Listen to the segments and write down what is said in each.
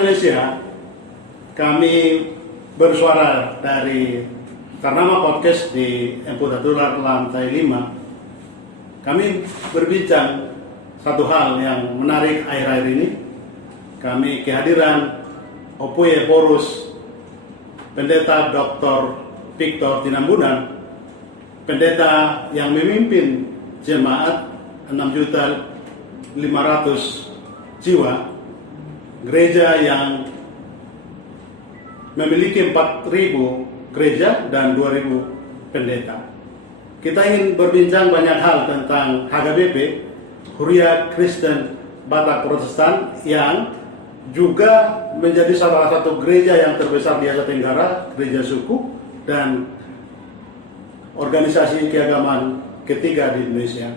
Indonesia, kami bersuara dari Ternama Podcast di Emputadular lantai 5. Kami berbincang satu hal yang menarik akhir-akhir ini. Kami kehadiran Opuye Porus, Pendeta Dr. Victor Tinambunan, pendeta yang memimpin jemaat 6.500 jiwa, gereja yang memiliki 4.000 gereja dan 2.000 pendeta. Kita ingin berbincang banyak hal tentang HKBP, Huria Kristen Batak Protestan, yang juga menjadi salah satu gereja yang terbesar di Asia Tenggara, gereja suku, dan organisasi keagamaan ketiga di Indonesia.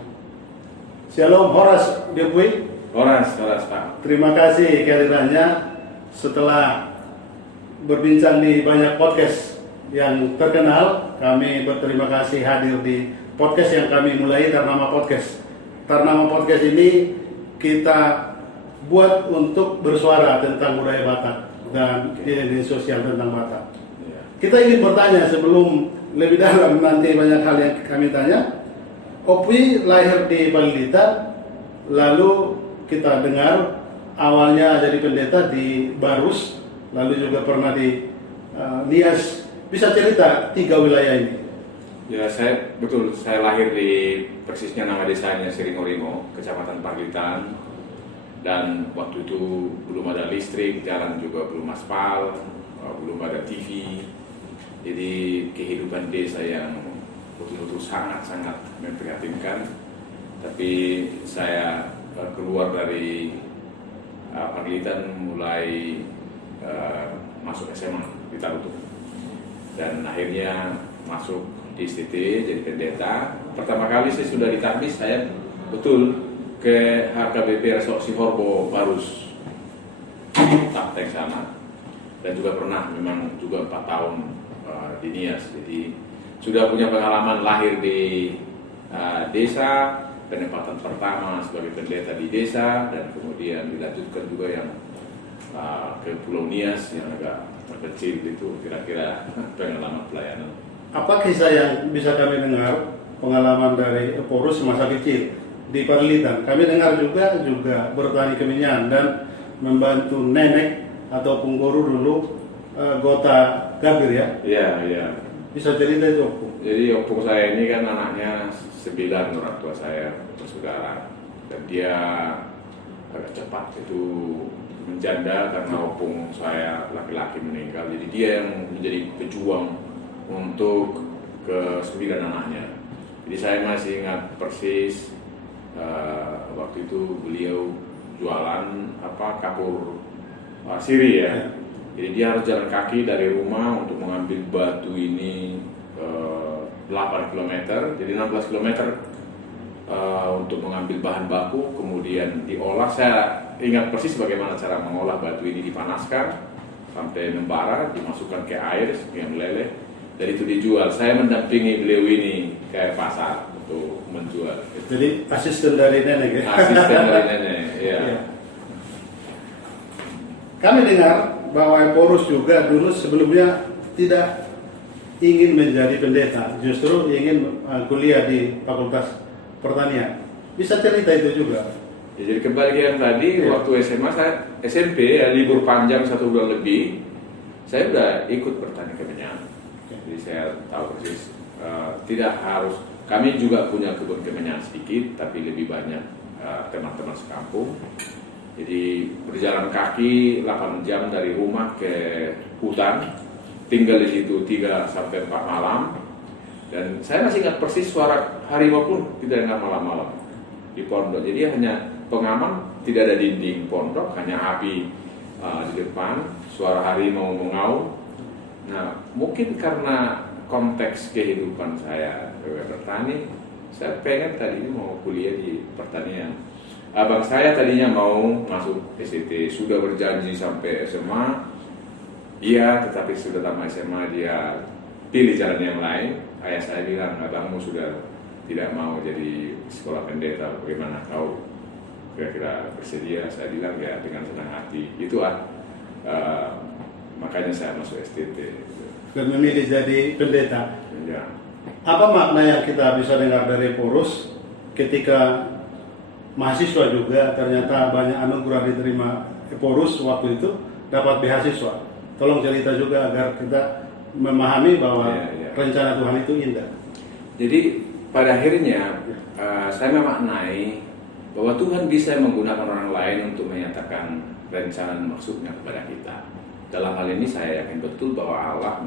Shalom, Horas Depui. Horas Pak. Terima kasih kehadirannya setelah berbincang di banyak podcast yang terkenal. Kami berterima kasih hadir di podcast yang kami mulai, Ternama Podcast. Ternama Podcast ini kita buat untuk bersuara tentang budaya Batak dan nilai sosial tentang Batak. Kita ingin bertanya sebelum lebih dalam, nanti banyak hal yang kami tanya. Opwi lahir di Balita, lalu kita dengar awalnya jadi pendeta di Barus, lalu juga pernah di Nias. Bisa cerita 3 wilayah ini? Ya, saya lahir di persisnya nama desanya Siringorimo, Kecamatan Paglitan, dan waktu itu belum ada listrik, jalan juga belum aspal, belum ada TV. Jadi kehidupan desa yang betul-betul sangat-sangat memprihatinkan. Tapi saya keluar dari Paglitan mulai masuk SMA di Tarutung, dan akhirnya masuk di STT jadi pendeta. Pertama kali saya sudah ditambis, saya betul ke HKBP Resok Siforbo Barus, praktek sana, dan juga pernah memang juga 4 tahun di Nias. Jadi sudah punya pengalaman lahir di desa, penempatan pertama sebagai pendeta di desa, dan kemudian dilanjutkan juga yang ke Pulau Nias yang agak terkecil. Itu kira-kira pengalaman pelayanan. Apa kisah yang bisa kami dengar pengalaman dari Porus masa kecil di Parlitan? Kami dengar juga bertani kemenyan dan membantu nenek ataupun guru dulu Gota Gabir ya? Iya. Bisa cerita itu, Opung? Jadi opung saya ini kan anaknya 9 orang tua saya bersaudara, dan dia agak cepat itu menjanda karena opung saya laki-laki meninggal. Jadi dia yang menjadi pejuang untuk ke 9 anaknya. Jadi saya masih ingat persis waktu itu beliau jualan kapur siri ya. Jadi dia harus jalan kaki dari rumah untuk mengambil batu ini 8 km, jadi 16 km untuk mengambil bahan baku, kemudian diolah. Saya ingat persis bagaimana cara mengolah batu ini, dipanaskan sampai membara, dimasukkan ke air yang meleleh, dan itu dijual. Saya mendampingi beliau ini ke pasar untuk menjual. Jadi asisten dari nenek ya? Asisten dari nenek, ya. Kami dengar bahwa Porus juga dulu sebelumnya tidak ingin menjadi pendeta, justru ingin kuliah di Fakultas Pertanian. Bisa cerita itu juga? Ya, jadi kembali ke yang tadi, waktu SMA saya SMP ya, libur panjang 1 bulan lebih, saya udah ikut bertani kemenyan. Jadi saya tahu persis tidak harus, kami juga punya kebun kemenyan sedikit, tapi lebih banyak teman-teman sekampung. Jadi berjalan kaki 8 jam dari rumah ke hutan, tinggal di situ 3 sampai 4 malam. Dan saya masih ingat persis suara harimau pun tidak dengar malam-malam di pondok. Jadi hanya pengaman, tidak ada dinding pondok, hanya api di depan, suara harimau mengaum. Nah, mungkin karena konteks kehidupan saya bertani, saya pengen tadi ini mau kuliah di pertanian. Abang saya tadinya mau masuk STT, sudah berjanji sampai SMA, iya, tetapi sudah tamat SMA dia pilih jalan yang lain. Ayah saya bilang, abangmu sudah tidak mau jadi sekolah pendeta, bagaimana kau kira-kira bersedia? Saya bilang ya dengan senang hati. Itu Makanya saya masuk STT. Dan memilih jadi pendeta. Ya. Apa makna yang kita bisa dengar dari Eporus ketika mahasiswa juga ternyata banyak anugerah diterima Eporus waktu itu dapat beasiswa? Tolong cerita juga agar kita memahami bahwa rencana Tuhan itu indah. Jadi pada akhirnya saya memaknai bahwa Tuhan bisa menggunakan orang lain untuk menyatakan rencana dan maksudnya kepada kita. Dalam hal ini saya yakin betul bahwa Allah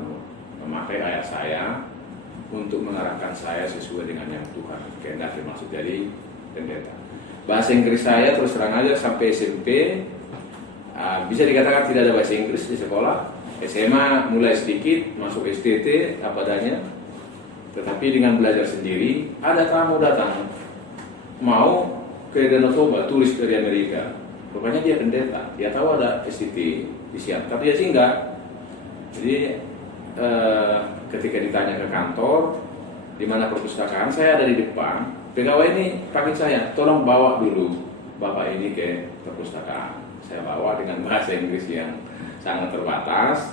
memakai ayah saya untuk mengarahkan saya sesuai dengan yang Tuhan kehendaki, maksud dari pendeta. Bahasa Inggris saya terus terang aja sampai SMP bisa dikatakan tidak ada bahasa Inggris di sekolah. SMA mulai sedikit, masuk STT apa adanya. Tetapi dengan belajar sendiri, ada tamu datang mau ke Danau Toba, turis dari Amerika. Rupanya dia pendeta, dia tahu ada STT di Siam, tapi dia sih enggak. Jadi ketika ditanya ke kantor di mana perpustakaan, saya ada di depan. Pegawai ini panggil saya, tolong bawa dulu bapak ini ke perpustakaan. Saya bawa dengan bahasa Inggris yang sangat terbatas.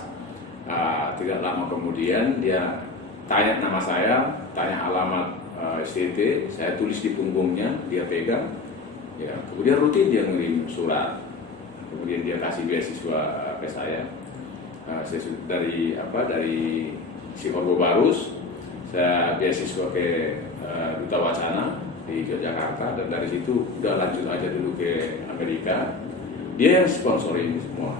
Tidak lama kemudian dia tanya nama saya, tanya alamat STT, saya tulis di punggungnya, dia pegang. Ya, kemudian rutin dia ngirim surat. Kemudian dia kasih beasiswa ke saya. Dari si Orbo Barus, saya beasiswa ke Duta Wacana di Yogyakarta, dan dari situ udah lanjut aja dulu ke Amerika. Dia yang sponsor ini semua.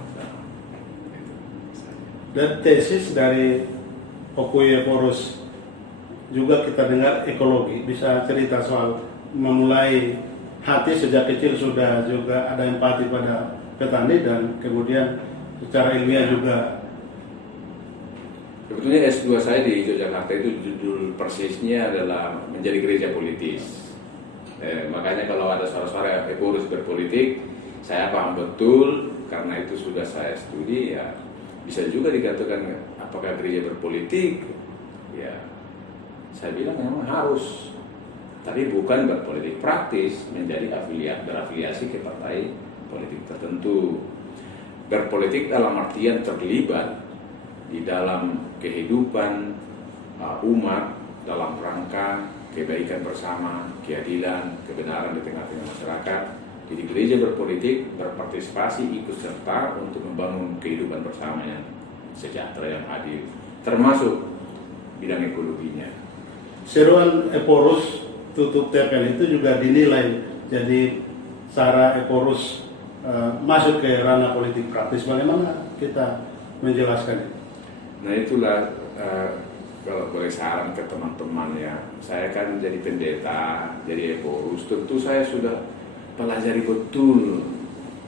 Dan tesis dari Okuye Eporus juga kita dengar ekologi. Bisa cerita soal memulai hati sejak kecil sudah juga ada empati pada petani dan kemudian secara ilmiah juga. Sebetulnya S2 saya di Yogyakarta itu judul persisnya adalah menjadi gereja politis. Makanya kalau ada suara-suara Eporus berpolitik, saya paham betul karena itu sudah saya studi ya. Bisa juga dikatakan apakah gereja berpolitik? Ya, saya bilang memang harus, tapi bukan berpolitik praktis, menjadi berafiliasi ke partai politik tertentu. Berpolitik dalam artian terlibat di dalam kehidupan umat dalam rangka kebaikan bersama, keadilan, kebenaran di tengah-tengah masyarakat. Jadi gereja berpolitik, berpartisipasi, ikut serta untuk membangun kehidupan bersama yang sejahtera, yang adil, termasuk bidang ekologinya. Seruan Eporus tutup TPN itu juga dinilai jadi cara Eporus masuk ke ranah politik praktis. Bagaimana kita menjelaskan itu? Nah itulah kalau boleh saran ke teman-teman ya, saya kan jadi pendeta, jadi Eporus, tentu saya sudah pelajari betul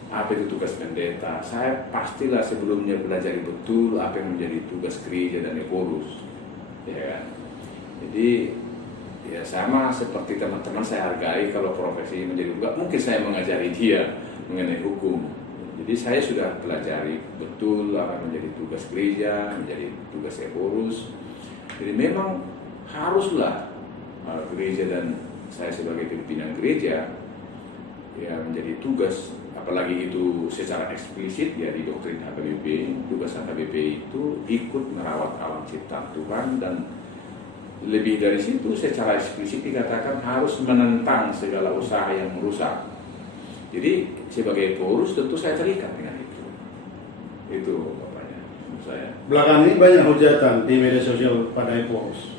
apa itu tugas pendeta. Saya pastilah sebelumnya pelajari betul apa yang menjadi tugas gereja dan Eporus, ya kan? Jadi ya sama seperti teman-teman, saya hargai kalau profesi menjadi enggak mungkin saya mengajari dia mengenai hukum. Jadi saya sudah pelajari betul apa menjadi tugas gereja, menjadi tugas Eporus. Jadi memang haruslah gereja dan saya sebagai pimpinan gereja ya menjadi tugas, apalagi itu secara eksplisit ya di doktrin HKBP. Tugas HKBP itu ikut merawat alam ciptaan Tuhan, dan lebih dari situ secara eksplisit dikatakan harus menentang segala usaha yang merusak. Jadi sebagai Eporus tentu saya terikat dengan itu. Itu bapaknya menurut saya. Belakangan ini banyak hujatan di media sosial pada Eporus.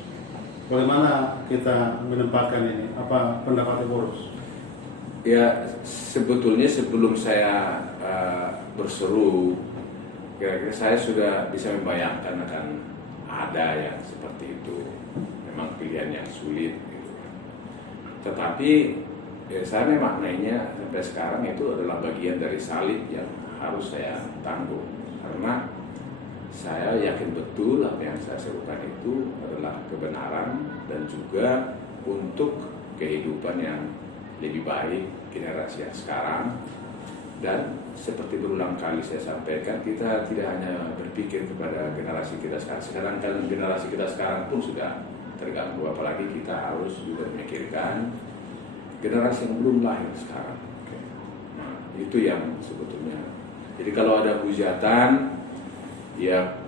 Bagaimana kita menempatkan ini? Apa pendapat Eporus? Ya sebetulnya sebelum saya berseru, kira-kira saya sudah bisa membayangkan akan ada yang seperti itu. Memang pilihan yang sulit gitu. Tetapi ya, saya memaknainya sampai sekarang itu adalah bagian dari salib yang harus saya tanggung, karena saya yakin betul apa yang saya serukan itu adalah kebenaran dan juga untuk kehidupan yang lebih baik generasi yang sekarang. Dan seperti berulang kali saya sampaikan, kita tidak hanya berpikir kepada generasi kita sekarang kan generasi kita sekarang pun sudah terganggu, apalagi kita harus juga memikirkan generasi yang belum lahir sekarang. Nah, itu yang sebetulnya Jadi kalau ada hujatan, ya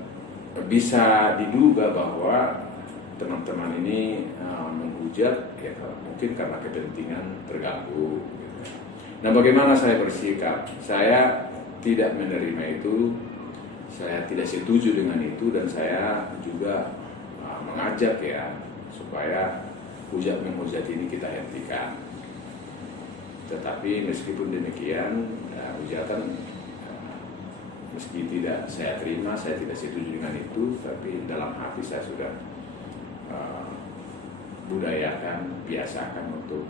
bisa diduga bahwa teman-teman ini menghujat ya mungkin karena kepentingan terganggu. Gitu. Nah, bagaimana saya bersikap? Saya tidak menerima itu, saya tidak setuju dengan itu, dan saya juga mengajak ya supaya hujat menghujat ini kita hentikan. Tetapi meskipun demikian, hujatan meski tidak saya terima, saya tidak setuju dengan itu, tapi dalam hati saya sudah budayakan, biasakan untuk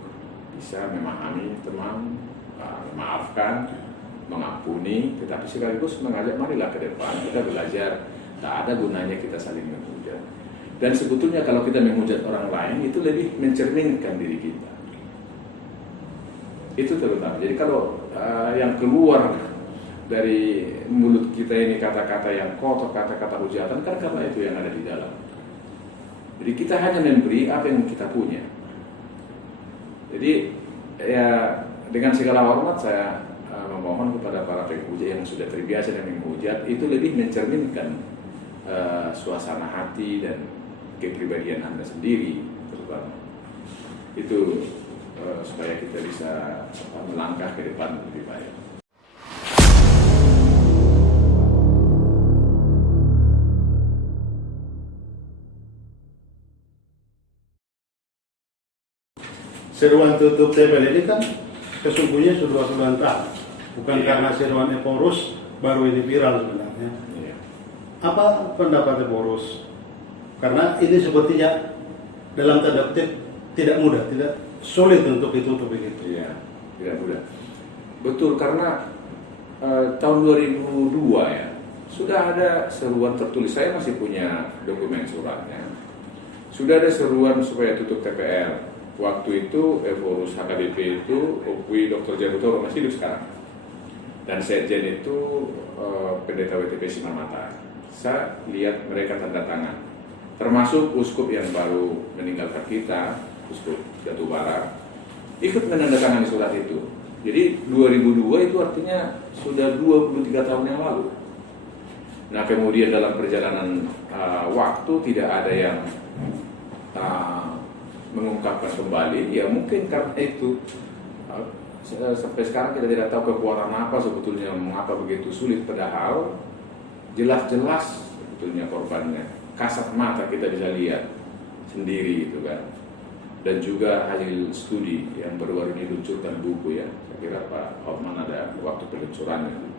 bisa memahami teman, memaafkan, mengampuni, tetapi sekaligus mengajak marilah ke depan kita belajar. Tak ada gunanya kita saling menghujat. Dan sebetulnya kalau kita menghujat orang lain itu lebih mencerminkan diri kita. Itu terutama. Jadi kalau yang keluar dari mulut kita ini kata-kata yang kotor, kata-kata hujatan, kan karena itu yang ada di dalam. Jadi kita hanya memberi apa yang kita punya. Jadi ya dengan segala hormat saya memohon kepada para penghujat yang sudah terbiasa dengan menghujat, itu lebih mencerminkan suasana hati dan kepribadian Anda sendiri terutama. Itu supaya kita bisa melangkah ke depan lebih baik. Seruan tutup TPL ini kan sesungguhnya sudah puluhan tahun, bukan karena seruan Eporus baru ini viral sebenarnya. Apa pendapat Eporus? Karena ini sepertinya dalam tanda kutip tidak mudah, tidak sulit untuk ditutup begitu. Iya, tidak mudah. Betul, karena tahun 2002 ya sudah ada seruan tertulis. Saya masih punya dokumen suratnya. Sudah ada seruan supaya tutup TPL. Waktu itu Eporus HKBP itu Opwi Dr. Jabutoro masih hidup sekarang, dan Sekjen itu Pendeta WTP Simarmata. Saya lihat mereka tanda tangan, termasuk uskup yang baru meninggalkan kita, Uskup Jatubara, ikut menandatangani surat itu. Jadi 2002 itu artinya sudah 23 tahun yang lalu. Nah, kemudian dalam perjalanan waktu tidak ada yang mengungkapkan kembali, ya mungkin karena itu sampai sekarang kita tidak tahu kekuatan apa sebetulnya, mengapa begitu sulit, padahal jelas-jelas sebetulnya korbannya, kasat mata kita bisa lihat sendiri gitu kan. Dan juga hasil studi yang baru-baru ini diluncurkan buku ya, saya kira Pak Hotman ada waktu peluncurannya.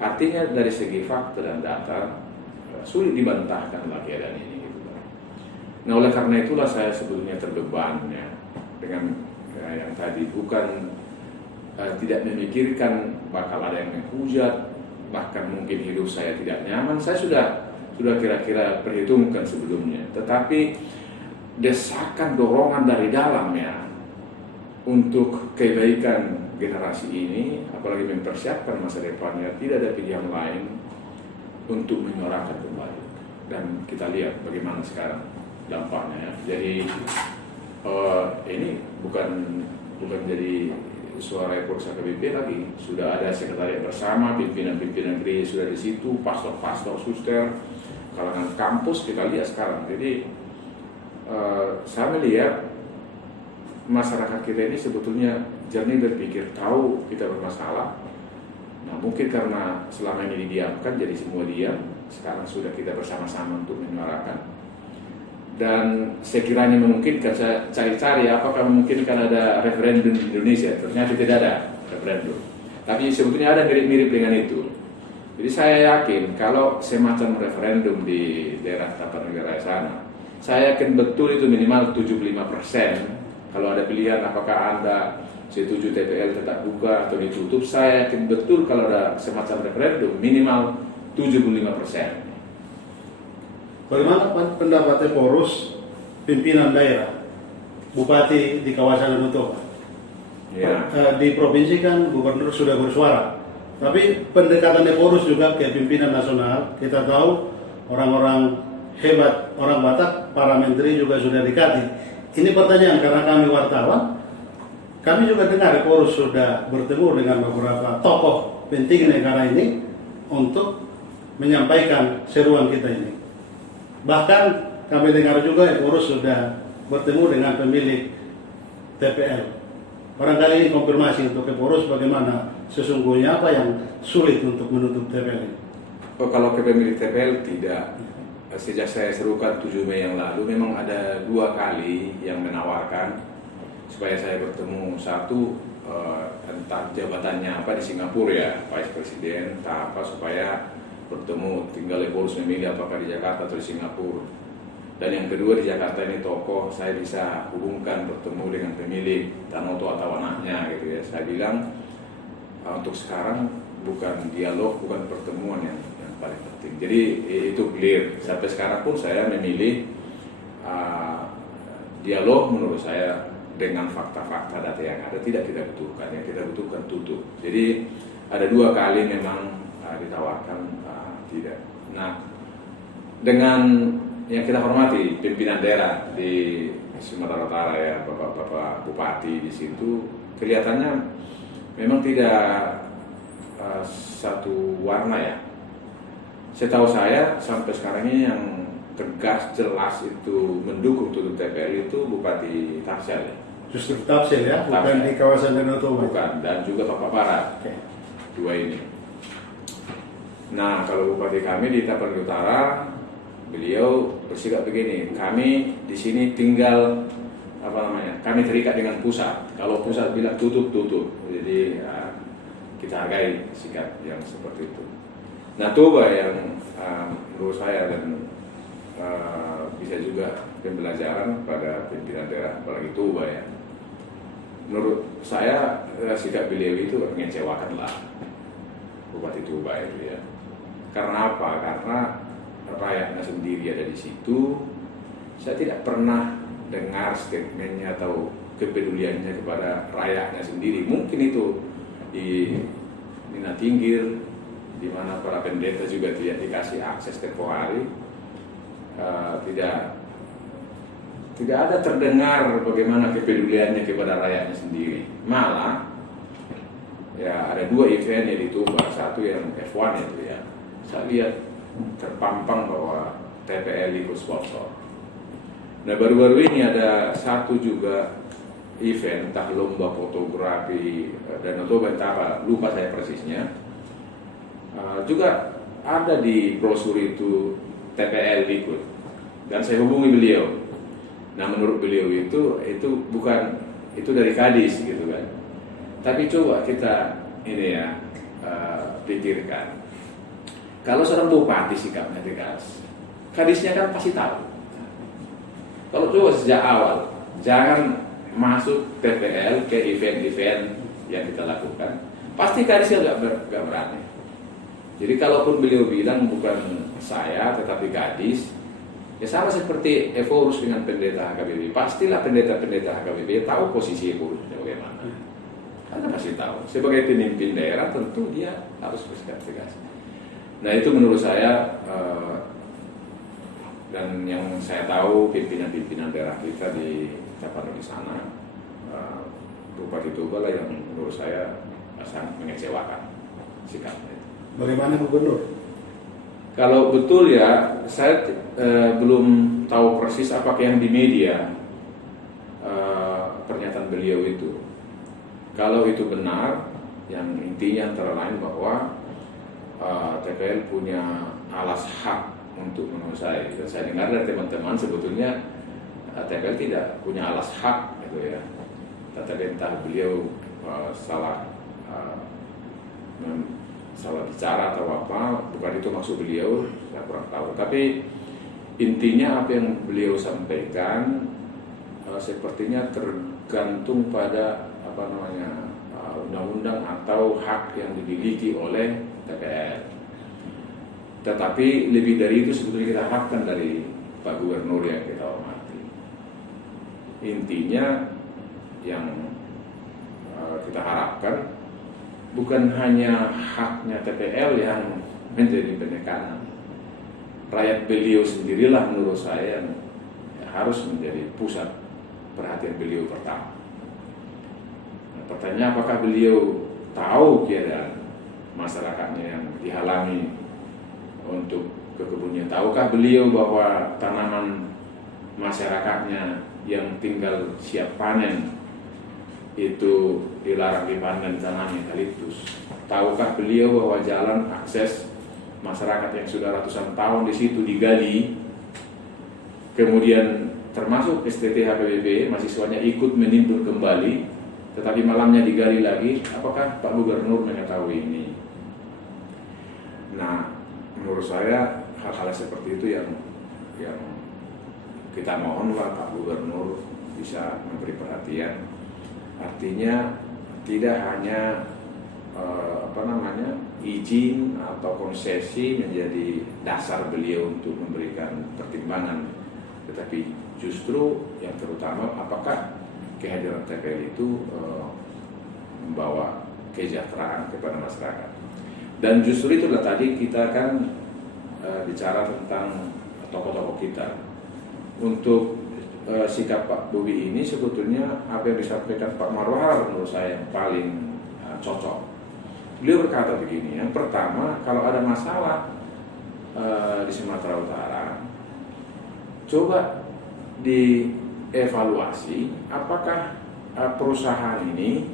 Artinya dari segi fakta dan data sulit dibantahkan lagi keadaan ini. Nah, oleh karena itulah saya sebetulnya terbeban ya, dengan yang tadi, bukan tidak memikirkan bakal ada yang menghujat, bahkan mungkin hidup saya tidak nyaman. Saya sudah kira-kira perhitungkan sebelumnya, tetapi desakan dorongan dari dalam ya untuk kebaikan generasi ini, apalagi mempersiapkan masa depannya, tidak ada pilihan lain untuk menyuarakan kembali. Dan kita lihat bagaimana sekarang dampaknya ya. Jadi ini bukan jadi suara Eporus HKBP lagi, sudah ada sekretariat bersama, pimpinan-pimpinan gereja sudah di situ, pastor-pastor, suster, kalangan kampus kita lihat sekarang. Jadi saya melihat masyarakat kita ini sebetulnya jernih berpikir, tahu kita bermasalah. Nah, mungkin karena selama ini didiamkan jadi semua diam, sekarang sudah kita bersama-sama untuk menyuarakan. Dan sekiranya memungkinkan, saya cari-cari apakah memungkinkan ada referendum di Indonesia. Ternyata tidak ada referendum, tapi sebetulnya ada mirip-mirip dengan itu. Jadi saya yakin kalau semacam referendum di daerah Tapanegara sana, saya yakin betul itu minimal 75%. Kalau ada pilihan apakah Anda setuju TPL tetap buka atau ditutup, saya yakin betul kalau ada semacam referendum minimal 75%. Bagaimana pendapat Eporus pimpinan daerah, bupati di kawasan Danau Toba? Ya. Di provinsi kan gubernur sudah bersuara, tapi pendekatan Eporus juga ke pimpinan nasional. Kita tahu orang-orang hebat, orang Batak, para menteri juga sudah dekati. Ini pertanyaan karena kami wartawan, kami juga dengar Eporus sudah bertemu dengan beberapa tokoh penting negara ini, untuk menyampaikan seruan kita ini. Bahkan kami dengar juga Eforus sudah bertemu dengan pemilik TPL. Barangkali ini konfirmasi untuk Eforus bagaimana sesungguhnya apa yang sulit untuk menutup TPL ini. Oh, kalau ke pemilik TPL tidak. Sejak saya serukan 7 Mei yang lalu memang ada 2 kali yang menawarkan supaya saya bertemu. Satu entah jabatannya apa di Singapura ya, Vice Presiden, entah apa, supaya bertemu, tinggal Eforus memilih apakah di Jakarta atau di Singapura. Dan yang kedua di Jakarta ini tokoh saya bisa hubungkan bertemu dengan pemilik Tanoto atau anaknya gitu ya. Saya bilang untuk sekarang bukan dialog, bukan pertemuan yang paling penting. Jadi itu clear. Sampai sekarang pun saya memilih dialog menurut saya dengan fakta-fakta data yang ada tidak kita butuhkan. Yang kita butuhkan tutup. Jadi ada 2 kali memang ditawarkan tidak. Nah, dengan yang kita hormati pimpinan daerah di Sumatera Utara ya, bapak-bapak bupati di situ kelihatannya memang tidak satu warna ya. Setahu saya sampai sekarang ini yang tegas jelas itu mendukung tutup TPL itu Bupati Tangsel ya. Justru Tapsil ya, bukan Tapsil. di kawasan Danau Toba. Bukan, dan juga Papua Barat. Oke. 2 ini. Nah, kalau Bupati kami di Tapanuli Utara, beliau bersikap begini, kami di sini tinggal kami terikat dengan pusat. Kalau pusat bilang tutup. Jadi kita hargai sikap yang seperti itu. Nah, Toba yang menurut saya dan bisa juga pembelajaran pada pimpinan daerah, apalagi Toba ya. Menurut saya sikap beliau itu mengecewakan lah Bupati Toba itu ya. Karena apa? Karena rakyatnya sendiri ada di situ. Saya tidak pernah dengar statementnya atau kepeduliannya kepada rakyatnya sendiri. Mungkin itu di Nina Tinggir, di mana para pendeta juga tidak dikasih akses tempoh hari, tidak ada terdengar bagaimana kepeduliannya kepada rakyatnya sendiri. Malah ya ada 2 event yang di Toba, satu yang F1 itu ya, saya lihat terpampang bahwa TPL ikut sponsor. Nah, baru-baru ini ada satu juga event, entah lomba fotografi dan Toba entah apa, lupa saya persisnya. Juga ada di brosur itu TPL ikut, dan saya hubungi beliau. Nah, menurut beliau itu bukan, itu dari Kadis gitu kan. Tapi coba kita ini ya pikirkan, kalau seorang bupati sikapnya tegas, Kadisnya kan pasti tahu. Kalau coba sejak awal jangan masuk TPL ke event-event yang kita lakukan, pasti Kadisnya nggak berani. Jadi kalaupun beliau bilang bukan saya tetapi Kadis, ya sama seperti Eforus dengan pendeta HKBP. Pastilah pendeta-pendeta HKBP tahu posisi Eforus bagaimana. Karena pasti tahu. Sebagai pemimpin daerah tentu dia harus bersikap tegas. Nah, itu menurut saya dan yang saya tahu pimpinan-pimpinan daerah kita di Tapanuli sana, Bupati Toba lah yang menurut saya sangat mengecewakan sikapnya. Bagaimana Gubernur? Kalau betul ya, saya belum tahu persis apakah yang di media pernyataan beliau itu. Kalau itu benar, yang intinya antara lain bahwa TPL punya alas hak untuk menguasai. Dan saya dengar dari teman-teman sebetulnya TPL tidak punya alas hak gitu ya. Tetapi entah beliau salah bicara atau apa, bukan itu maksud beliau, saya kurang tahu. Tapi intinya apa yang beliau sampaikan sepertinya tergantung pada undang-undang atau hak yang dimiliki oleh TPL. Tetapi lebih dari itu sebetulnya kita harapkan dari Pak Gubernur yang kita hormati. Intinya yang kita harapkan bukan hanya haknya TPL yang menjadi penekanan. Rakyat beliau sendirilah menurut saya yang harus menjadi pusat perhatian beliau pertama. Nah, pertanyaan apakah beliau tahu keadaan masyarakatnya yang dihalangi untuk ke kebunnya. Tahukah beliau bahwa tanaman masyarakatnya yang tinggal siap panen itu dilarang dipanen tanaman eukaliptus? Tahukah beliau bahwa jalan akses masyarakat yang sudah ratusan tahun di situ digali, kemudian termasuk STT HPBP mahasiswanya ikut menimbun kembali, tetapi malamnya digali lagi? Apakah Pak Gubernur mengetahui ini? Nah, menurut saya hal-hal seperti itu yang kita mohonlah Pak Gubernur bisa memberi perhatian. Artinya tidak hanya izin atau konsesi menjadi dasar beliau untuk memberikan pertimbangan, tetapi justru yang terutama apakah kehadiran TPL itu membawa kesejahteraan kepada masyarakat. Dan justru itulah tadi kita kan bicara tentang tokoh-tokoh kita. Untuk sikap Pak Bobi ini sebetulnya apa yang disampaikan Pak Marwahar menurut saya yang paling cocok. Beliau berkata begini, yang pertama, kalau ada masalah di Sumatera Utara, coba dievaluasi apakah perusahaan ini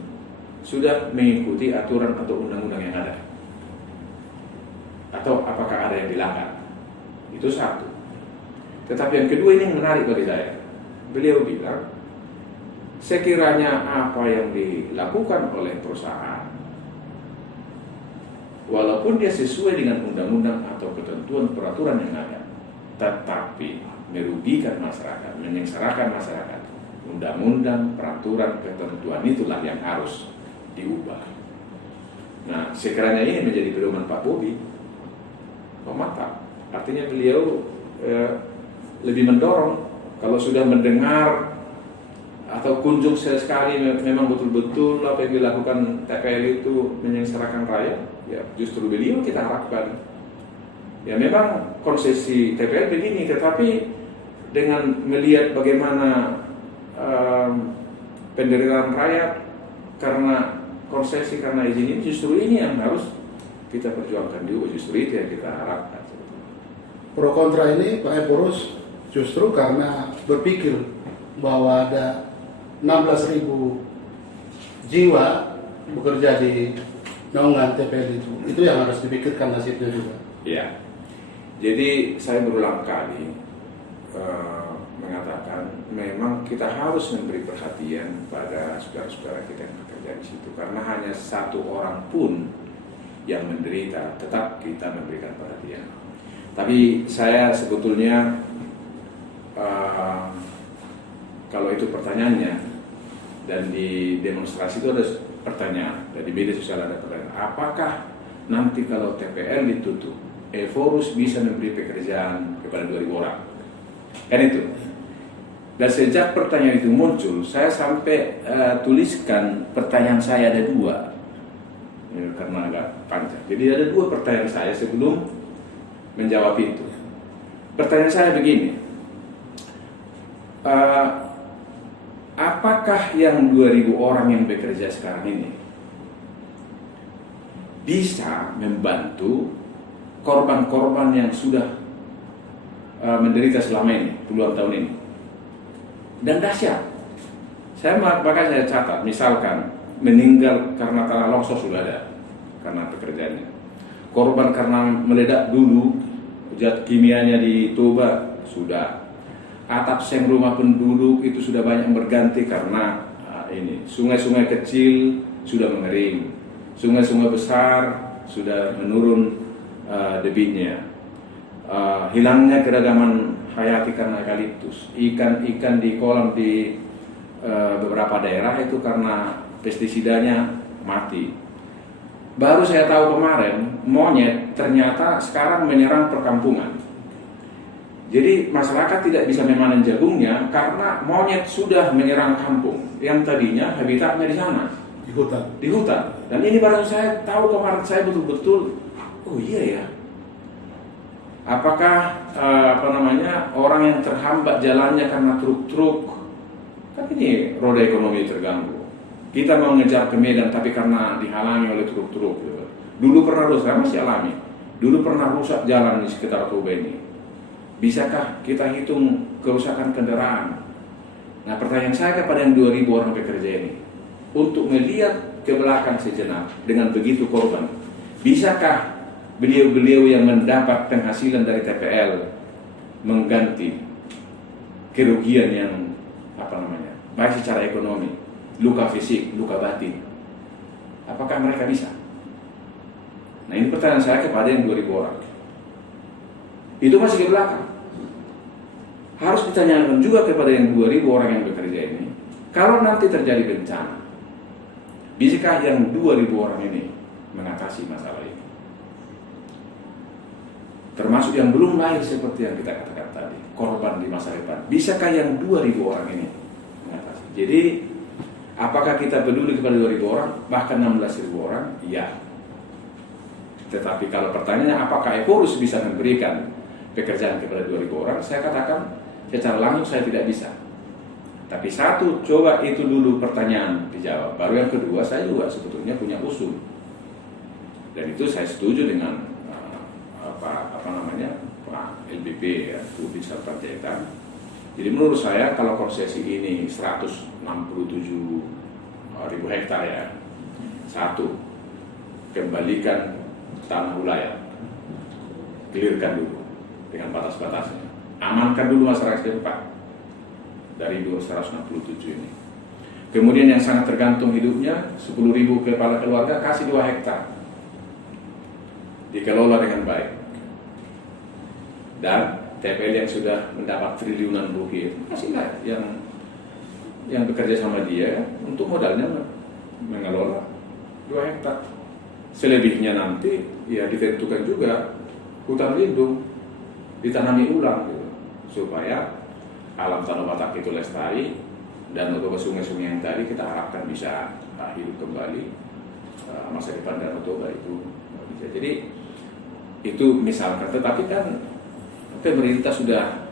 sudah mengikuti aturan atau undang-undang yang ada, atau apakah ada yang dilanggar. Itu satu. Tetapi yang kedua ini yang menarik bagi saya. Beliau bilang, sekiranya apa yang dilakukan oleh perusahaan, walaupun dia sesuai dengan undang-undang atau ketentuan peraturan yang ada, tetapi merugikan masyarakat, menyengsarakan masyarakat, undang-undang, peraturan, ketentuan itulah yang harus diubah. Nah, sekiranya ini menjadi pedoman Pak Bobi, oh mantap. Artinya beliau lebih mendorong, kalau sudah mendengar atau kunjung sekali memang betul-betul apa yang dilakukan TPL itu menyengsarakan rakyat, ya justru beliau kita harapkan. Ya memang konsesi TPL begini, tetapi dengan melihat bagaimana penderitaan rakyat karena konsesi, karena izin ini, justru ini yang harus kita perjuangkan juga, justru itu yang kita harapkan. Pro kontra ini Pak Epurus justru karena berpikir bahwa ada 16.000 jiwa bekerja di naungan TPL itu yang harus dipikirkan nasibnya juga. Ya, jadi saya berulang kali mengatakan memang kita harus memberi perhatian pada saudara-saudara kita yang bekerja di situ, karena hanya satu orang pun yang menderita, tetap kita memberikan perhatian. Tapi saya sebetulnya kalau itu pertanyaannya, dan di demonstrasi itu ada pertanyaan, dan di media sosial ada pertanyaan, apakah nanti kalau TPL ditutup, Eforus bisa memberi pekerjaan kepada 2.000 orang? Kan itu. Dan sejak pertanyaan itu muncul, saya sampai tuliskan pertanyaan saya ada 2, ya, karena agak panjang. Jadi ada 2 pertanyaan saya sebelum menjawab itu. Pertanyaan saya begini, apakah yang 2.000 orang yang bekerja sekarang ini bisa membantu korban-korban yang sudah menderita selama ini, puluhan tahun ini? Dan dahsyat, maka saya catat, misalkan meninggal karena tanah longsor sudah ada, karena pekerjaannya. Korban karena meledak dulu, zat kimianya di Toba sudah. Atap seng rumah penduduk itu sudah banyak berganti karena ini. Sungai-sungai kecil sudah mengering, sungai-sungai besar sudah menurun debitnya. Hilangnya keragaman hayati karena eukaliptus. Ikan-ikan di kolam di beberapa daerah itu karena pestisidanya mati. Baru saya tahu kemarin, monyet ternyata sekarang menyerang perkampungan. Jadi masyarakat tidak bisa memanen jagungnya karena monyet sudah menyerang kampung yang tadinya habitatnya di sana, di hutan. Dan ini baru saya tahu kemarin, saya betul-betul, oh iya ya. Apakah orang yang terhambat jalannya karena truk-truk? Kan ini roda ekonomi terganggu. Kita mau ngejar ke Medan tapi karena dihalangi oleh truk-truk, gitu. Dulu pernah rusak, saya masih alami. Dulu pernah rusak jalan di sekitar Toba ini. Bisakah kita hitung kerusakan kendaraan? Nah, pertanyaan saya kepada yang 2.000 orang pekerja ini, untuk melihat ke belakang sejenak dengan begitu korban, bisakah beliau-beliau yang mendapat penghasilan dari TPL mengganti kerugian yang baik secara ekonomi, luka fisik, luka batin? Apakah mereka bisa? Nah, ini pertanyaan saya kepada yang 2.000 orang. Itu masih ke belakang. Harus ditanyakan juga kepada yang 2.000 orang yang bekerja ini, kalau nanti terjadi bencana, bisakah yang 2.000 orang ini mengatasi masalah ini? Termasuk yang belum lahir seperti yang kita katakan tadi, korban di masa depan. Bisakah yang 2.000 orang ini mengatasi? Jadi, apakah kita peduli kepada 2.000 orang, bahkan 16.000 orang? Ya. Tetapi kalau pertanyaannya apakah Ekorus bisa memberikan pekerjaan kepada 2.000 orang, saya katakan secara langsung saya tidak bisa. Tapi satu, coba itu dulu pertanyaan dijawab. Baru yang kedua, saya juga sebetulnya punya usul. Dan itu saya setuju dengan Pak LBP, ya, Budi Sarpanjaitan. Jadi menurut saya kalau konsesi ini 167.000 hektar ya, satu, kembalikan tanah wilayah, clearkan dulu dengan batas-batasnya, amankan dulu masyarakat setempat dari 267 ini. Kemudian yang sangat tergantung hidupnya, 10.000 kepala keluarga, kasih 2 hektar, dikelola dengan baik. Dan TPL yang sudah mendapat triliunan rupiah, kasihlah yang bekerja sama dia untuk modalnya mengelola 2 hektar. Selebihnya nanti ya ditentukan juga hutan lindung, ditanami ulang gitu, supaya alam Tanah Batak itu lestari, dan untuk sungai-sungai yang tadi kita harapkan bisa hidup kembali, masa depan Danau Toba itu bisa. Jadi itu misalkan, tetapi kan pemerintah sudah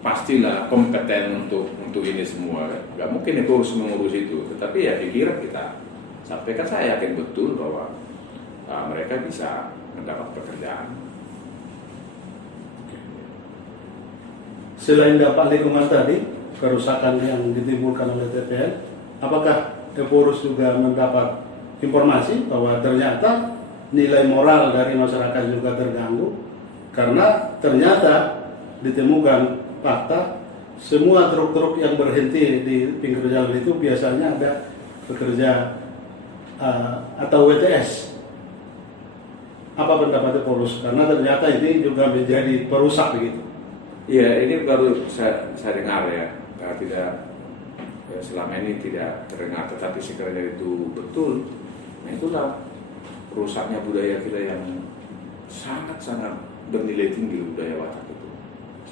pastilah kompeten untuk ini semua. Gak mungkin itu harus mengurus itu. Tetapi ya pikiran kita sampaikan, saya yakin betul bahwa mereka bisa mendapat pekerjaan. Selain dampak lingkungan tadi, kerusakan yang ditimbulkan oleh TPL, apakah Ekorus juga mendapat informasi bahwa ternyata nilai moral dari masyarakat juga terganggu? Karena ternyata ditemukan fakta semua truk-truk yang berhenti di pinggir jalan itu biasanya ada pekerja atau WTS. Apa pendapat Ekorus? Karena ternyata ini juga menjadi perusak begitu. Iya, ini baru saya dengar ya, selama ini tidak terdengar, tetapi sekiranya itu betul, nah itulah rusaknya budaya kita yang sangat-sangat bernilai tinggi. Budaya Batak itu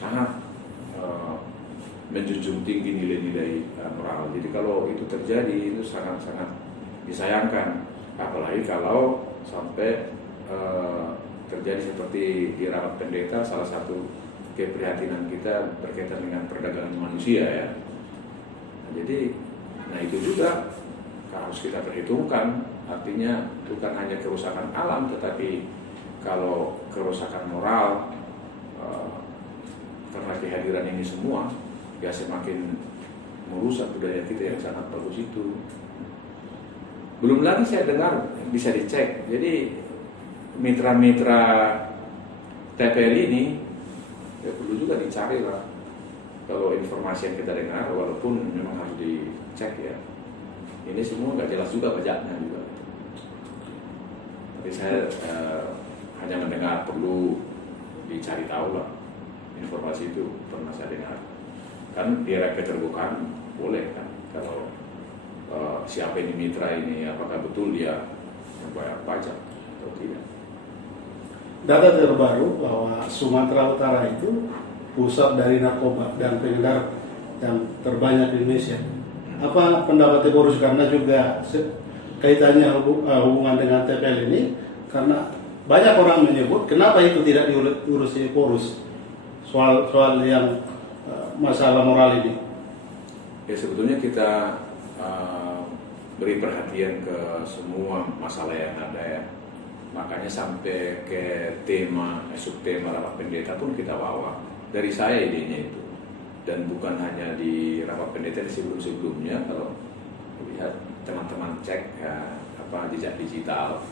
sangat menjunjung tinggi nilai-nilai moral. Jadi kalau itu terjadi, itu sangat-sangat disayangkan, apalagi kalau sampai terjadi seperti di Rapat Pendeta. Salah satu keprihatinan kita berkaitan dengan perdagangan manusia ya. Jadi, nah itu juga harus kita perhitungkan. Artinya bukan hanya kerusakan alam, tetapi kalau kerusakan moral karena kehadiran ini semua, ya semakin merusak budaya kita yang sangat bagus itu. Belum lagi saya dengar, bisa dicek, jadi mitra-mitra TPL ini ya perlu juga dicari lah. Kalau informasi yang kita dengar, walaupun memang harus dicek ya, ini semua nggak jelas juga pajaknya juga. Tapi saya hanya mendengar, perlu dicari tahu lah informasi itu. Pernah saya dengar kan di era keterbukaan boleh kan, kalau siapa ini mitra ini, apakah betul dia membayar pajak atau tidak. Data terbaru bahwa Sumatera Utara itu pusat dari narkoba dan pengedar yang terbanyak di Indonesia. Apa pendapat Ekorus? Karena juga kaitannya hubungan dengan TPL ini, karena banyak orang menyebut kenapa itu tidak diurus Ekorus soal yang masalah moral ini. Ya sebetulnya kita beri perhatian ke semua masalah yang ada ya. Makanya sampai ke subtema rapat pendeta pun kita bawa. Dari saya idenya itu. Dan bukan hanya di rapat pendeta sebelum-sebelumnya, kalau lihat teman-teman cek jejak digital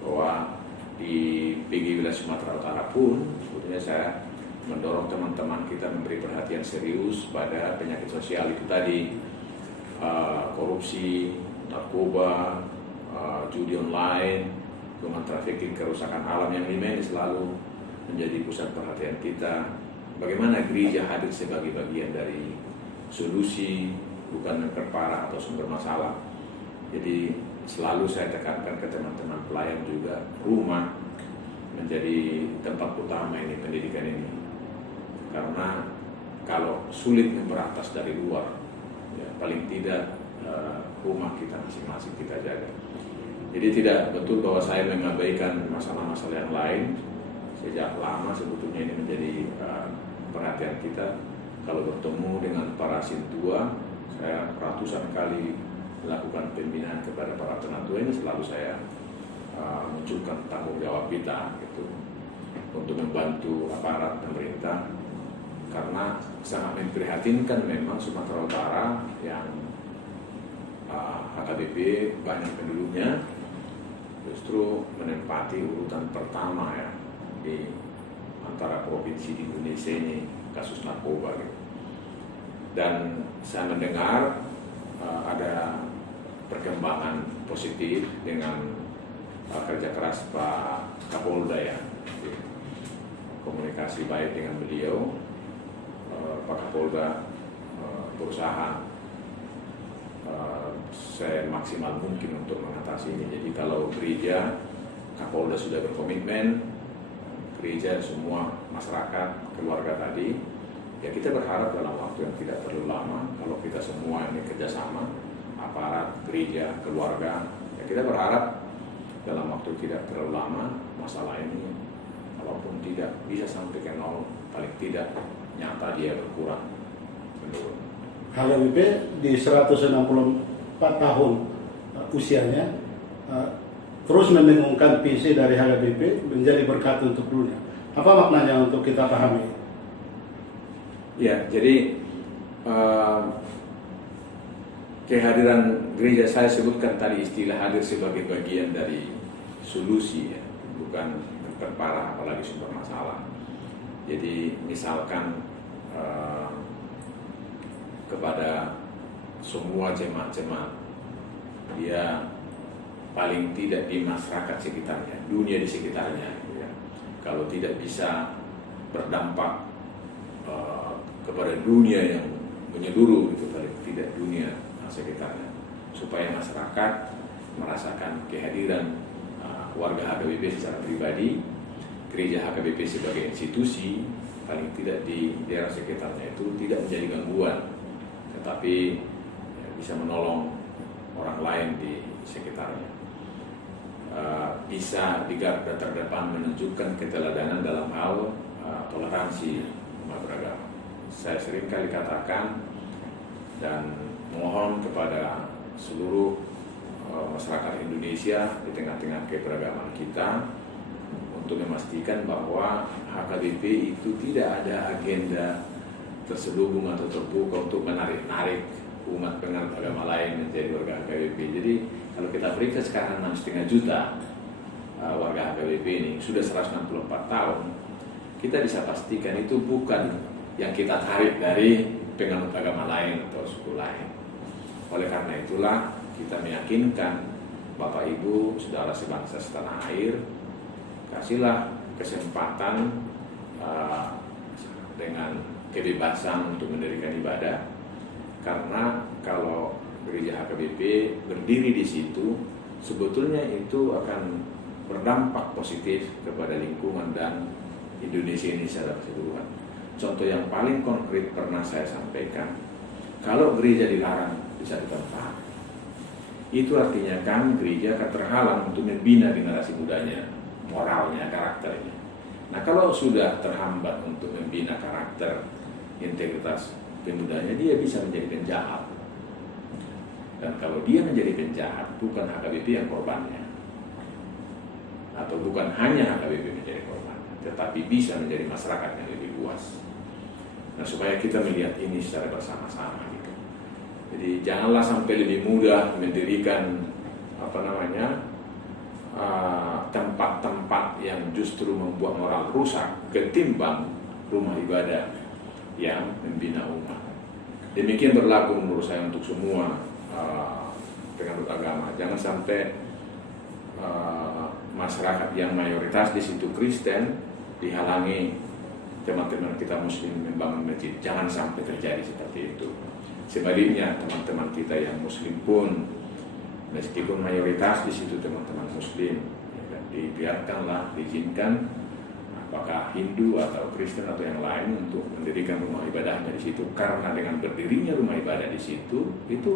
bahwa di PG Wilayah Sumatera Utara pun sebetulnya saya mendorong teman-teman kita memberi perhatian serius pada penyakit sosial itu tadi, korupsi, narkoba, judi online, human trafficking, kerusakan alam, yang lima ini selalu menjadi pusat perhatian kita. Bagaimana gereja hadir sebagai bagian dari solusi, bukan memperparah atau sumber masalah. Jadi selalu saya tekankan ke teman-teman pelayan juga, rumah menjadi tempat utama ini, pendidikan ini. Karena kalau sulit memberantas dari luar, ya, paling tidak rumah kita masing-masing kita jaga. Jadi tidak betul bahwa saya mengabaikan masalah-masalah yang lain. Sejak lama sebetulnya ini menjadi perhatian kita. Kalau bertemu dengan para sintua, saya ratusan kali melakukan pembinaan kepada para penatua ini, selalu saya munculkan tanggung jawab kita gitu, untuk membantu aparat pemerintah. Karena sangat memprihatinkan memang Sumatera Utara yang HKBP banyak penduduknya justru menempati urutan pertama ya di antara provinsi di Indonesia ini kasus narkoba gitu. Dan saya mendengar ada perkembangan positif dengan kerja keras Pak Kapolda ya, komunikasi baik dengan beliau. Pak Kapolda berusaha saya maksimal mungkin untuk mengatasi ini. Jadi kalau gereja, Kapolda sudah berkomitmen, gereja, semua masyarakat, keluarga tadi, ya kita berharap dalam waktu yang tidak terlalu lama, kalau kita semua ini kerjasama, aparat, gereja, keluarga, ya kita berharap dalam waktu tidak terlalu lama, masalah ini walaupun tidak bisa sampai ke nol, paling tidak nyata dia berkurang menurun. HKBP di 164 tahun usianya terus mendengungkan visi dari HKBP menjadi berkat untuk dunia. Apa maknanya untuk kita pahami? Ya, jadi kehadiran gereja, saya sebutkan tadi istilah hadir sebagai bagian dari solusi ya, bukan memperparah apalagi sumber masalah. Jadi misalkan kepada semua jemaat-jemaat, dia paling tidak di masyarakat sekitarnya, dunia di sekitarnya, ya. Kalau tidak bisa berdampak kepada dunia yang menyeluruh, itu paling tidak dunia sekitarnya, supaya masyarakat merasakan kehadiran warga HKBP secara pribadi, gereja HKBP sebagai institusi, paling tidak di daerah sekitarnya itu tidak menjadi gangguan, tetapi bisa menolong orang lain di sekitarnya. Bisa di garda terdepan menunjukkan keteladanan dalam hal toleransi umat beragama. Saya sering kali katakan dan mohon kepada seluruh masyarakat Indonesia di tengah-tengah keberagaman kita untuk memastikan bahwa HKBP itu tidak ada agenda terselubung atau terbuka untuk menarik-narik umat penganut agama lain menjadi warga HKBP. Jadi kalau kita periksa sekarang 6,5 juta warga HKBP ini sudah 164 tahun, kita bisa pastikan itu bukan yang kita tarik dari penganut agama lain atau suku lain. Oleh karena itulah kita meyakinkan Bapak Ibu, saudara sebangsa setanah air, kasihlah kesempatan dengan kebebasan untuk mendirikan ibadah, karena kalau gereja HKBP berdiri di situ, sebetulnya itu akan berdampak positif kepada lingkungan dan Indonesia ini secara keseluruhan. Contoh yang paling konkret pernah saya sampaikan, kalau gereja dilarang di satu tempat, itu artinya kan gereja akan terhalang untuk membina generasi mudanya, moralnya, karakternya. Nah, kalau sudah terhambat untuk membina karakter, integritas pemudanya, dia bisa menjadi penjahat. Dan kalau dia menjadi penjahat, bukan HKBP yang korbannya. atau bukan hanya HKBP menjadi korban, tetapi bisa menjadi masyarakat yang lebih luas. Nah, supaya kita melihat ini secara bersama-sama gitu. Jadi janganlah sampai lebih mudah mendirikan tempat-tempat yang justru membuat moral rusak ketimbang rumah ibadah yang membina umat. Demikian berlaku menurut saya untuk semua penganut agama. Jangan sampai masyarakat yang mayoritas di situ Kristen dihalangi teman-teman kita Muslim membangun masjid. Jangan sampai terjadi seperti itu. Sebaliknya, teman-teman kita yang Muslim pun, meskipun mayoritas di situ teman-teman Muslim, ya, dibiarkanlah, diizinkan, apakah Hindu atau Kristen atau yang lain untuk mendirikan rumah ibadahnya di situ. Karena dengan berdirinya rumah ibadah di situ, itu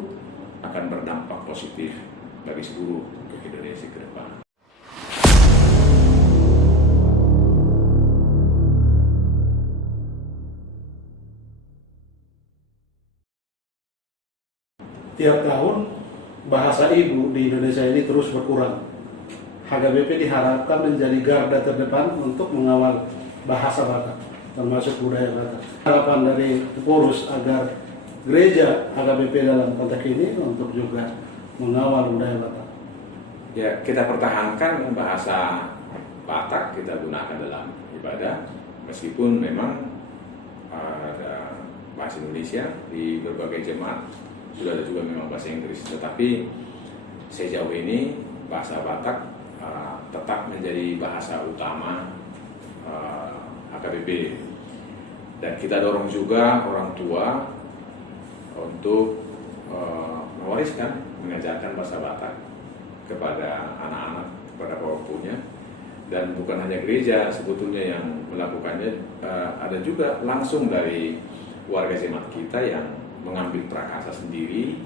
akan berdampak positif bagi seluruh Indonesia ke depan. Tiap tahun bahasa ibu di Indonesia ini terus berkurang. HKBP diharapkan menjadi garda terdepan untuk mengawal bahasa Batak, termasuk budaya Batak. Harapan dari Pengurus agar gereja HKBP dalam konteks ini untuk juga mengawal budaya Batak. Ya, kita pertahankan bahasa Batak kita gunakan dalam ibadah, meskipun memang ada bahasa Indonesia di berbagai jemaat, sudah ada juga memang bahasa Inggris, tetapi sejauh ini bahasa Batak tetap menjadi bahasa utama HKBP. Dan kita dorong juga orang tua untuk mewariskan, mengajarkan bahasa Batak kepada anak-anak, kepada orangtuanya. Dan bukan hanya gereja sebetulnya yang melakukannya, ada juga langsung dari warga jemaat kita yang mengambil prakasa sendiri.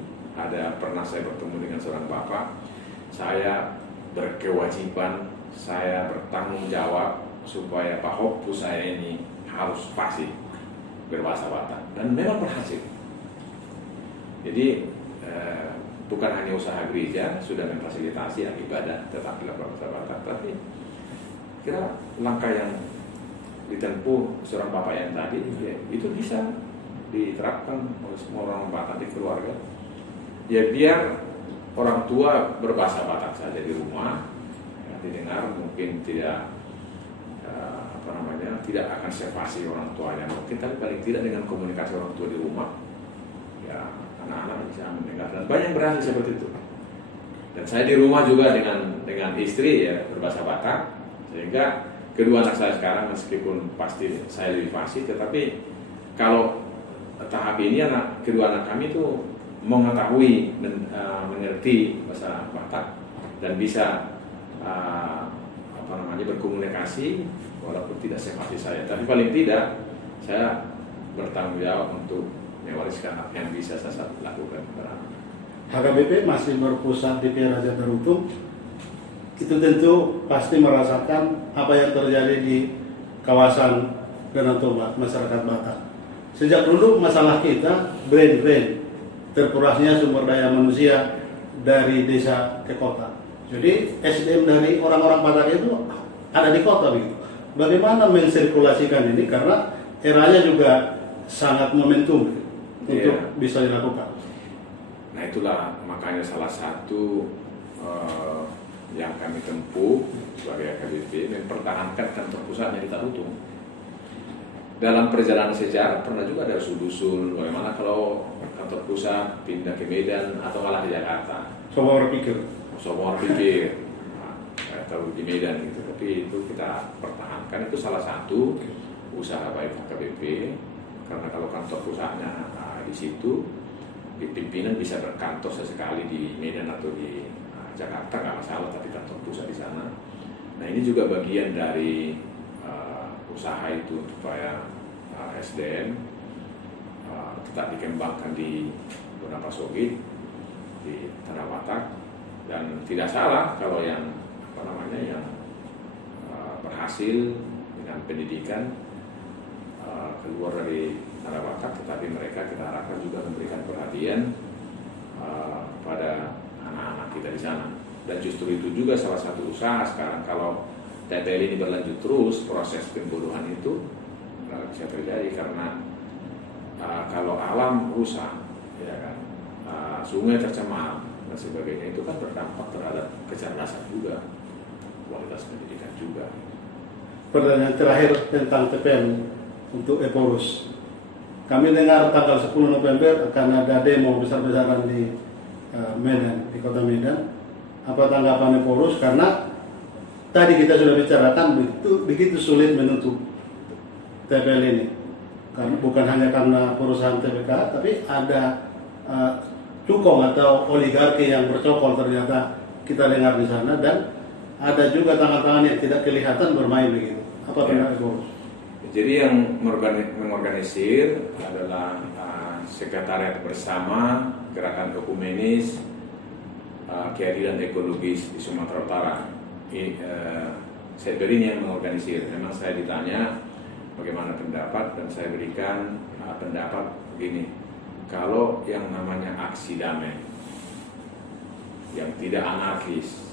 Pernah saya bertemu dengan seorang bapak, saya berkewajiban, saya bertanggung jawab supaya Pak Hoppu saya ini harus fasih berbahasa Batak, dan memang berhasil. Jadi bukan hanya usaha gereja sudah memfasilitasi ibadah tetap dilakukan bahasa Batak, tapi kira langkah yang ditempuh seorang bapak yang tadi ya, itu bisa diterapkan oleh semua orang Batak di keluarga. Ya, biar orang tua berbahasa Batak saja di rumah, ya, didengar mungkin tidak tidak akan servasi orang tuanya mungkin, tapi paling tidak dengan komunikasi orang tua di rumah, ya anak-anak bisa mendengar, dan banyak yang berhasil seperti itu. Dan saya di rumah juga dengan istri ya berbahasa Batak, sehingga kedua anak saya sekarang meskipun pasti saya lebih fasih, tetapi kalau tahap ini kedua anak kami itu mengetahui dan mengerti bahasa Batak dan bisa berkomunikasi walaupun tidak seperti saya, tapi paling tidak saya bertanggung jawab untuk mewariskan apa yang bisa saya lakukan kepada anak. HKBP masih berpusat di Raja Tarutung. Itu tentu pasti merasakan apa yang terjadi di kawasan Danau Toba, masyarakat Batak. Sejak dulu masalah kita brain terkurasnya sumber daya manusia dari desa ke kota. Jadi SDM dari orang-orang Batak itu ada di kota begitu. Bagaimana mensirkulasikan ini, karena eranya juga sangat momentum untuk bisa dilakukan. Nah, itulah makanya salah satu yang kami tempuh sebagai HKBP mempertahankan kantor pusatnya di Tarutung. Dalam perjalanan sejarah pernah juga ada usul-usul bagaimana kalau kantor pusat pindah ke Medan atau malah di Jakarta. Semua berpikir atau di Medan gitu. Tapi itu kita pertahankan, itu salah satu usaha baik HKBP, karena kalau kantor pusatnya di situ, di pimpinan bisa berkantor sesekali di Medan atau di Jakarta nggak masalah, tapi kantor pusat di sana. Nah, ini juga bagian dari usaha itu supaya SDM tetap dikembangkan di beberapa sogit di Tanah Batak, dan tidak salah kalau yang berhasil dengan pendidikan keluar dari Tanah Batak, tetapi mereka kita harapkan juga memberikan perhatian pada anak-anak kita di sana. Dan justru itu juga salah satu usaha sekarang. Kalau TPL ini berlanjut terus, proses pembunuhan itu bisa terjadi karena kalau alam rusak, ya kan, sungai tercemar dan sebagainya, itu kan berdampak terhadap kecerdasan juga, kualitas pendidikan juga. Pertanyaan terakhir tentang TPM untuk Eporus. Kami dengar tanggal 10 November akan ada demo besar-besaran di Medan, di kota Medan. Apa tanggapan Eporus? Karena tadi kita sudah bicarakan begitu sulit menutup TPL ini. Karena bukan hanya karena perusahaan TPK, tapi ada cukong atau oligarki yang bercokol ternyata kita dengar di sana, dan ada juga tangan-tangan yang tidak kelihatan bermain begitu. Apa pendapat Eporus? Jadi yang mengorganisir adalah Sekretariat Bersama Gerakan Ekumenis Keadilan Ekologis di Sumatera Utara. Saya ini yang mengorganisir. Memang saya ditanya bagaimana pendapat, dan saya berikan pendapat begini. Kalau yang namanya aksi damai yang tidak anarkis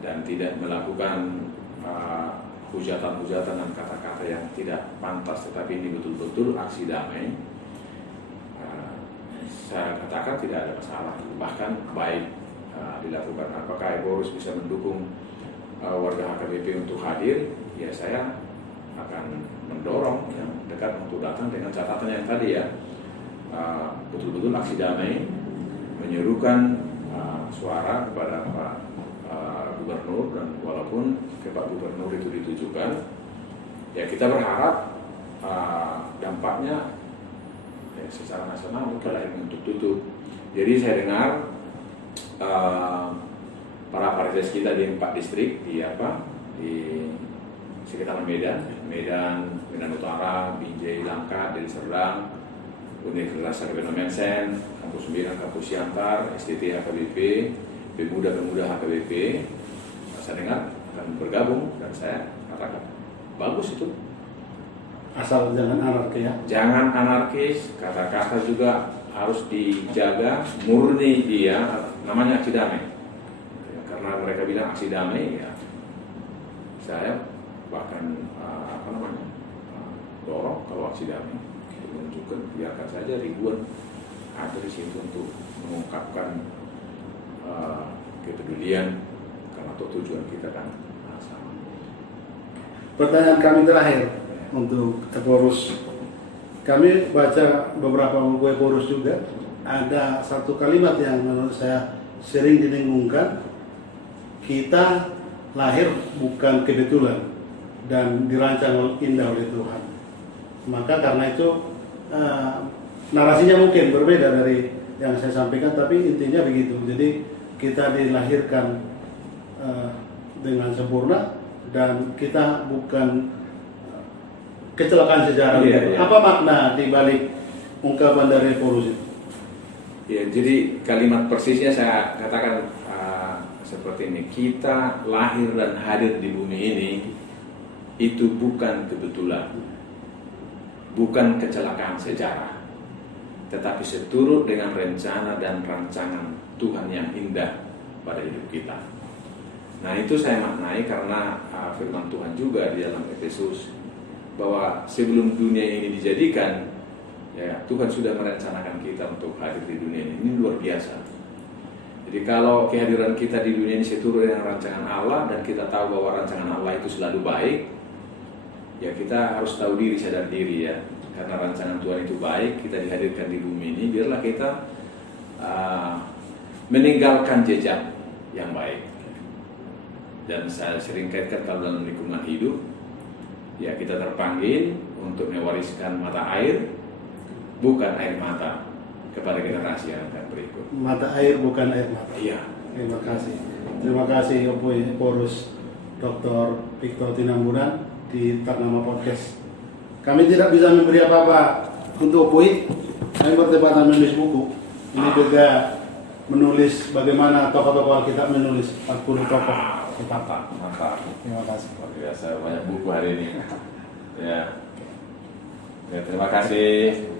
dan tidak melakukan hujatan-hujatan dan kata-kata yang tidak pantas, tetapi ini betul-betul aksi damai, saya katakan tidak ada masalah, bahkan baik dilakukan. Apakah Eporus bisa mendukung warga HKBP untuk hadir? Ya, saya akan mendorong yang dekat untuk datang dengan catatan yang tadi ya, betul-betul aksi damai, menyerukan suara kepada Pak Gubernur, dan walaupun ke Pak Gubernur itu ditujukan, ya kita berharap dampaknya secara nasional bukanlah untuk tutup. Jadi saya dengar para parties kita di 4 distrik di sekitar Medan Utara, Binjai, Langkat, Deli Serdang, Universitas Sarjana Mensen, Kampus 9, Kampus Siantar, STT HKBP, Pemuda HKBP. Saya dengar akan bergabung, dan saya katakan bagus itu. Asal jangan anarki ya. Jangan anarkis, kata-kata juga harus dijaga, murni dia, namanya aksi damai. Karena mereka bilang aksi damai, ya saya bahkan dorong kalau aksi damai itu menunjukkan, biarkan saja ribuan ada di situ untuk mengungkapkan kepedulian, karena tujuan kita kan sama. Pertanyaan kami terakhir untuk Eporus. Kami baca beberapa buku Eporus juga, ada satu kalimat yang menurut saya sering didengungkan. Kita lahir bukan kebetulan dan dirancang indah oleh Tuhan. Maka karena itu narasinya mungkin berbeda dari yang saya sampaikan, tapi intinya begitu. Jadi kita dilahirkan dengan sempurna, dan kita bukan kecelakaan sejarah. Iya. Apa makna di balik ungkapan dari Eporus itu? Ya, jadi kalimat persisnya saya katakan seperti ini. Kita lahir dan hadir di bumi ini itu bukan kebetulan, bukan kecelakaan sejarah, tetapi seturut dengan rencana dan rancangan Tuhan yang indah pada hidup kita. Nah, itu saya maknai karena firman Tuhan juga di dalam Efesus, bahwa sebelum dunia ini dijadikan, ya Tuhan sudah merencanakan kita untuk hadir di dunia ini. Ini luar biasa. Jadi kalau kehadiran kita di dunia ini seturut dengan rancangan Allah, dan kita tahu bahwa rancangan Allah itu selalu baik, ya kita harus tahu diri, sadar diri ya. Karena rancangan Tuhan itu baik, kita dihadirkan di bumi ini, biarlah kita meninggalkan jejak yang baik. Dan saya sering kaitkan kalau dalam lingkungan hidup, ya kita terpanggil untuk mewariskan mata air, bukan air mata, kepada generasi yang akan berikut. Mata air bukan air mata. Iya. Terima kasih Eporus Dr. Victor Tinambunan di Ternama Podcast. Kami tidak bisa memberi apa-apa untuk Opui. Kami bertepatan menulis buku. Ini juga menulis bagaimana tokoh-tokoh kita menulis 40 tokoh. Mantap. Terima kasih. Luar biasa, banyak buku hari ini. Ya, terima kasih.